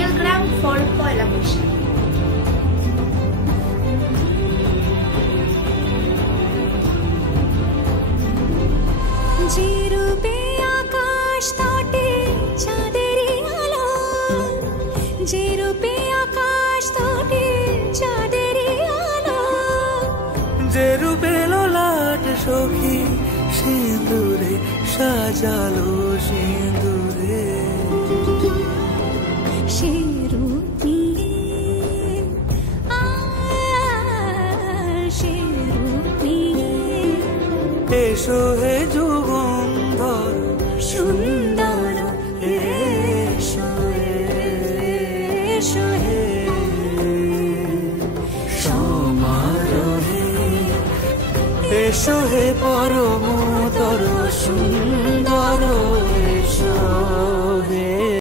বেলগ্রাম for পয়লা বৈশাখ। যে রূপে আকাশ তটে চাঁদেরই আলো, যে রূপে আকাশ তটে চাঁদেরই আলো, যে রূপে ললাট সখী সিঁদুরে সাজালো সিঁদুরে, সে রূপ নিয়ে সে রূপ নিয়ে এসো হে যুগন্ধর সুন্দর এসো এসো হে সমারোহে, এসো হে পরম